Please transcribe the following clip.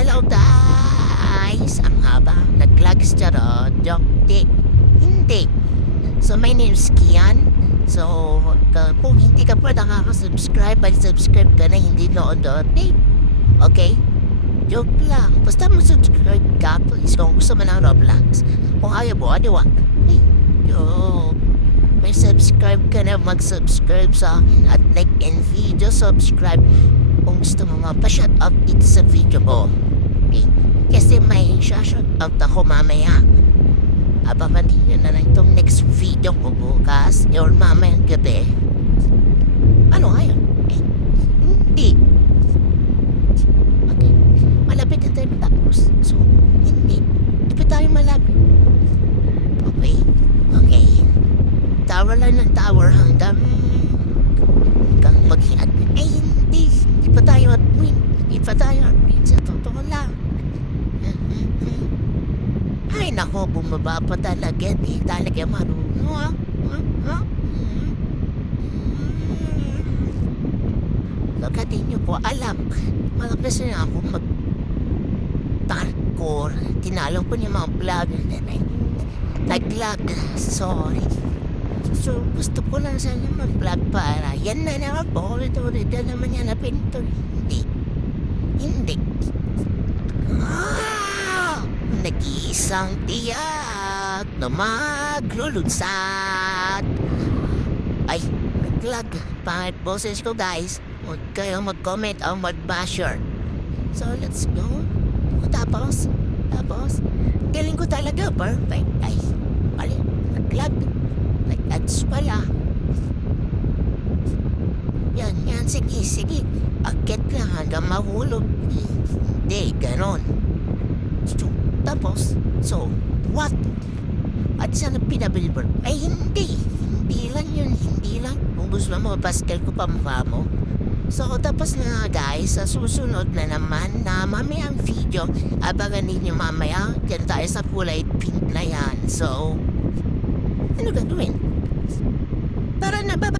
Hello guys! Ang haba. Nag-lags charot. Joke. Hindi. So my name is Kian. So kung hindi ka pa nakaka-subscribe, subscribe ka na, hindi noon-noon. Okay? Joke lang. Basta mag-subscribe ka, please. Kung gusto mo ng Roblox. Kung ayaw mo, adiwag. Joke. May subscribe ka na, mag-subscribe sa akin at like and video, subscribe kung gusto mo pa-shout out dito sa video ko. Okay? Kasi may shout out ako mamaya. Abangan nyo na lang itong next video ko bukas or mamayang gabi. Ano ngayon? Hindi. Okay. Malapit na tayo matapos. So, hindi. Hindi pa tayo malapit. Okay. Okay. Tower lang ng tower hanggang mag-hiat. Hindi. Hindi pa tayo at win. Hindi pa tayo at win. Sa totoo lang. Ay nako, bumaba pa talaga. Di talaga marunong. Di nyo po alam. Malakas na ako mag-parkour. Tinalong ko niya mga vlogger na nag-vlog. Sorry. So, gusto ko lang sana mag-vlog para yan na naman po. Ulit-ulit na naman yan na pinto. Hindi. Nag-iisang tiyak na maglulunsad. Ay, nag-lag. Pangit boses ko guys. Huwag kayong mag-comment o mag-basher. So, let's go. Tapos, galing ko talaga. Perfect. Ay, mali. Nag-lag. Nag-ads pala. Yan. Sige. Akit lang hanggang mahulog. Hindi, ganon. Tapos, what? At sana pinabilber. Ay, hindi. Hindi lang yun. Hindi lang. Kung gusto mo, pastel ko pa mukha mo. So, tapos na guys. Sa susunod na naman na mamayang video. Abangan ninyo mamaya. Diyan tayo sa kulay pink na yan. So, ano gagawin? Tara na, bye.